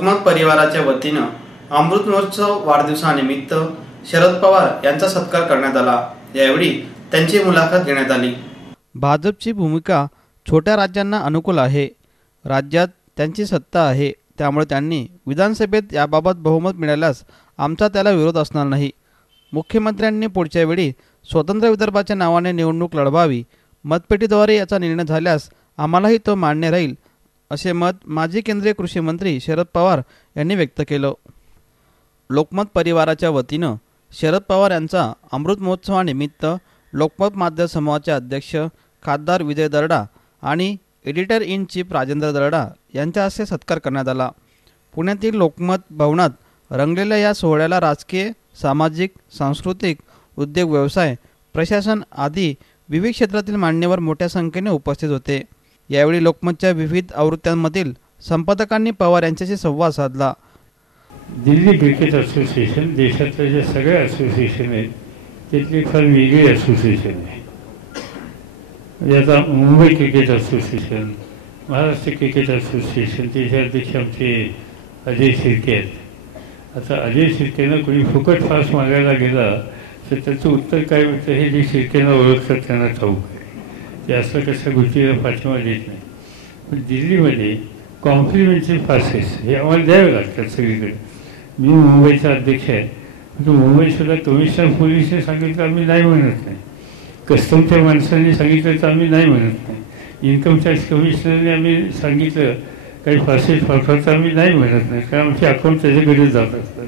लोकमत परिवाराच्या वतीनं अमृत महोत्सव वाढदिवसानिमित्त शरद पवार यांचा सत्कार करण्यात आला। यावेळी त्यांची मुलाखत घेण्यात आली। भाजपची भूमिका छोट्या राज्यांना अनुकूल आहे। राज्यात त्यांची सत्ता आहे, त्यामुळे त्यांनी विधानसभेत याबाबत बहुमत मिळाल्यास आमचा त्याला विरोध असणार नाही। मुख्यमंत्र्यांनी पुढच्या वेळी स्वतंत्र विदर्भाच्या नावाने निवडणूक लढवावी। मतपेटीद्वारे याचा निर्णय झाल्यास आम्हालाही तो मान्य राहील, असे मत माजी केंद्रीय कृषी मंत्री शरद पवार यांनी व्यक्त केलं। लोकमत परिवाराच्या वतीनं शरद पवार यांचा अमृत महोत्सवानिमित्त लोकमत माध्यम समूहाचे अध्यक्ष खासदार विजय दर्डा आणि एडिटर इन चीफ राजेंद्र दर्डा यांच्या हस्ते सत्कार करण्यात आला। पुण्यातील लोकमत भवनात रंगलेल्या या सोहळ्याला राजकीय, सामाजिक, सांस्कृतिक, उद्योग, व्यवसाय, प्रशासन आदी विविध क्षेत्रातील मान्यवर मोठ्या संख्येने उपस्थित होते। यावेळी लोकमतच्या विविध आवृत्त्यांमधील संपादकांनी पवार यांच्याशी संवाद साधला। दिल्ली क्रिकेट असोसिएशन देशातल्या ज्या सगळ्या असोसिएशन आहेत त्यातली फार वेगळी असोसिएशन आहे। याचा Mumbai cricket association, Maharashtra cricket association, त्याचे अध्यक्ष आमचे अजय शिर्के आहेत। आता अजय शिर्केनं कोणी फुकट फास मागायला गेला तर त्याचं उत्तर काय होतं हे जे शिर्केनं ओळखतात त्यांना ठाऊक आहे। ते असं कशा गोष्टीला पाठिंबा देत नाही। पण दिल्लीमध्ये कॉम्प्लिमेंटरी पासेस हे आम्हाला द्यावे लागतात सगळीकडे। मी मुंबईचा अध्यक्ष आहे, तो मुंबईसुद्धा कमिशनर पोलिसने सांगितलं आम्ही नाही म्हणत नाही, कस्टमच्या माणसांनी सांगितलं तर आम्ही नाही म्हणत नाही, इन्कम टॅक्स कमिशनरने आम्ही सांगितलं काही पासेस पाठवायचं आम्ही नाही म्हणत नाही, कारण आमचे अकाउंट त्याच्याकडे जात असतात।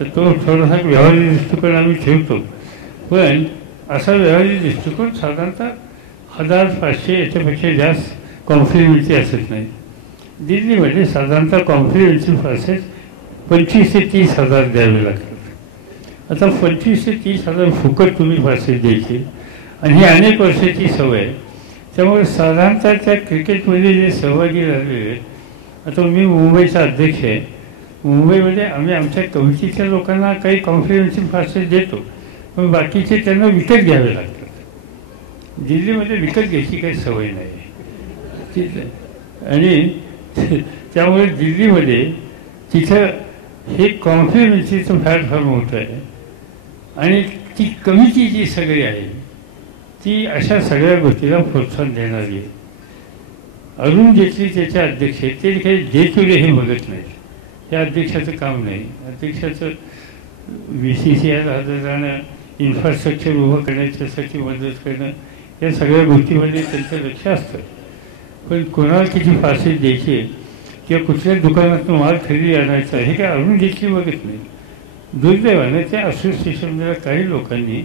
तर तो थोडासा व्यावहारिक दृष्टिकोन आम्ही ठेवतो, पण असा व्यावहारिक दृष्टिकोन साधारणतः 1500 याच्यापेक्षा जास्त कॉम्प्लिमेंटरी असत नाही। दिल्लीमध्ये साधारणतः कॉम्प्लिमेंटरी पासेस 25,000 ते 30,000 द्यावे लागतात। आता 25,000 ते 30,000 फुकट तुम्ही पासेस द्यायचे आणि ही अनेक वर्षाची सवय आहे। त्यामुळे साधारणतः त्या क्रिकेटमध्ये जे सहभागी झालेले आहेत, आता मी मुंबईचा अध्यक्ष आहे, मुंबईमध्ये आम्ही आमच्या कमिटीच्या लोकांना काही कॉम्प्लिमेंटरी पासेस देतो, पण बाकीचे त्यांना विकत घ्यावे लागतात। दिल्लीमध्ये विकत घ्यायची काही सवय नाही, ठीक आहे। आणि त्यामुळे दिल्लीमध्ये तिथं हे कॉम्प्लिमेंटरीचं फार मोठं आहे आणि ती कमिटी जी सगळी आहे ती अशा सगळ्या गोष्टीला प्रोत्साहन देणारी आहे। अरुण जेटली त्याचे अध्यक्ष आहेत, ते काही जे हे बघत नाही, हे अध्यक्षाचं काम नाही। अध्यक्षाचं BCCI हजर राहणं, इन्फ्रास्ट्रक्चर उभं करण्याच्यासाठी मदत करणं, या सगळ्या गोष्टीमध्ये त्यांचं लक्ष असतं। पण कोणाला किती पासेस द्यायचे किंवा कुठल्या दुकानातून माल खरेदी आणायचा हे काय अरुण जेटली बघत नाही। दुर्दैवानं त्या असोसिएशनला काही लोकांनी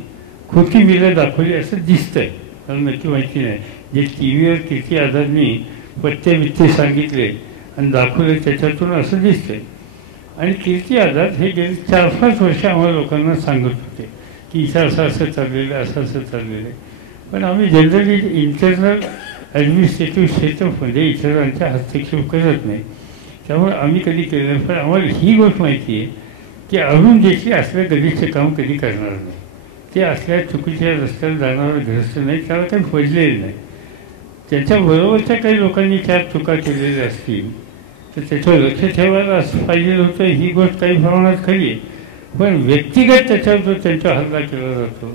खोटी बिलं दाखवली असं दिसतंय, मला नक्की माहिती नाही। जे TV वर कीर्ती आझादनी पत्ते बित्ते सांगितले आणि दाखवले त्याच्यातून असं दिसतंय। आणि कीर्ती आझाद हे गेली 4-5 वर्ष आम्हाला लोकांना सांगत होते की इथं असं चाललेलं आहे, असं चाललेलं आहे, पण आम्ही जनरली इंटरनल ॲडमिनिस्ट्रेटिव्ह सेटअपमध्ये इतरांचा हस्तक्षेप करत नाही, त्यामुळे आम्ही कधी केलं नाही। पण आम्हाला ही गोष्ट माहिती आहे की अरुण जेटली असल्या गलीचे काम कधी करणार नाही, ते असल्या चुकीच्या रस्त्याला जाणारा ग्रस्त नाही, त्याला काही पडलेलं नाही। त्याच्याबरोबरच्या काही लोकांनी त्या चुका केलेल्या असतील तर त्याच्यावर लक्ष ठेवायला असं पाहिजे होतं। ही गोष्ट काही प्रमाणात खरी आहे, पण व्यक्तिगत त्याच्यावर जो त्यांचा हल्ला केला जातो,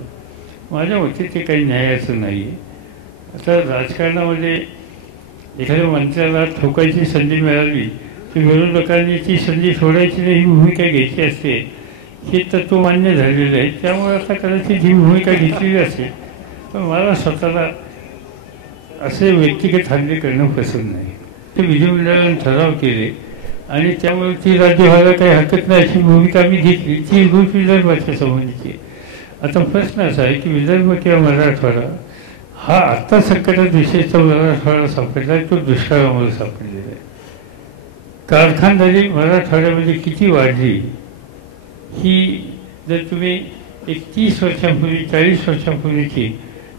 माझ्या मते ते काही न्यायाचं नाही आहे। आता राजकारणामध्ये एखाद्या मंत्र्याला ठोकायची संधी मिळाली तर विरोधकांनी ती संधी सोडायची नाही, ही भूमिका घ्यायची असते, हे तत्व मान्य झालेलं आहे। त्यामुळे आता कदाचित ही भूमिका घेतलेली असेल, पण मला स्वतःला असे व्यक्तिगत हल्ले करणं पसंत नाही। ते विधिमंडळाने ठराव केले आणि त्यामुळे ती राज्य व्हायला काही हरकत नाही अशी भूमिका आम्ही घेतली, ती गोष्ट विदर्भाच्या संबंधीची। आता प्रश्न असा आहे की विदर्भ किंवा मराठवाडा हा आत्ता संकटात विशेषतः मराठवाडा सापडला आहे, तो दुष्काळामुळे सापडलेला आहे। कारखानदारी मराठवाड्यामध्ये किती वाढली ही जर तुम्ही एक 30 वर्षांपूर्वी 40 वर्षांपूर्वीची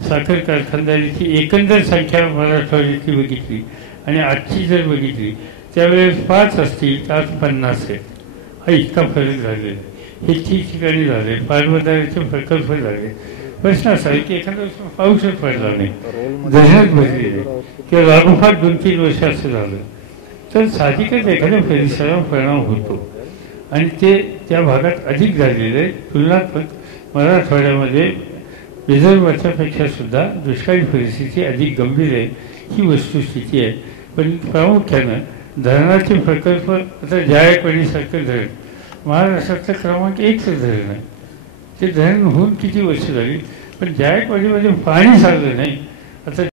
साखर कारखानदारीची एकंदर संख्या मराठवाड्याची बघितली आणि आजची जर बघितली त्यावेळेस 5 असतील, आज 50 आहेत, हा इतका फरक झालेला आहे। हे ठिकठिकाणी झाले, पाटबंधाऱ्याचे प्रकल्प झाले। प्रश्न असा आहे की एखाद्या वर्ष पाऊसच पडला नाही, धरणात भरलेले किंवा लागोपाठ 2-3 वर्ष असं झालं तर साहजिकच एखाद्या परिसरावर परिणाम होतो आणि ते त्या भागात अधिक झालेले आहे. तुलनात्मक मराठवाड्यामध्ये विदर्भाच्यापेक्षा सुद्धा दुष्काळी परिस्थिती अधिक गंभीर आहे, ही वस्तुस्थिती आहे. पण प्रामुख्यानं धरणाचे प्रकल्प, आता जायकवाडीसारखं धरण महाराष्ट्रातलं क्रमांक 1चं धरण आहे. ते धरण होऊन किती वर्ष झाली, पण जायकवाडीमध्ये पाणी सारलं नाही. आता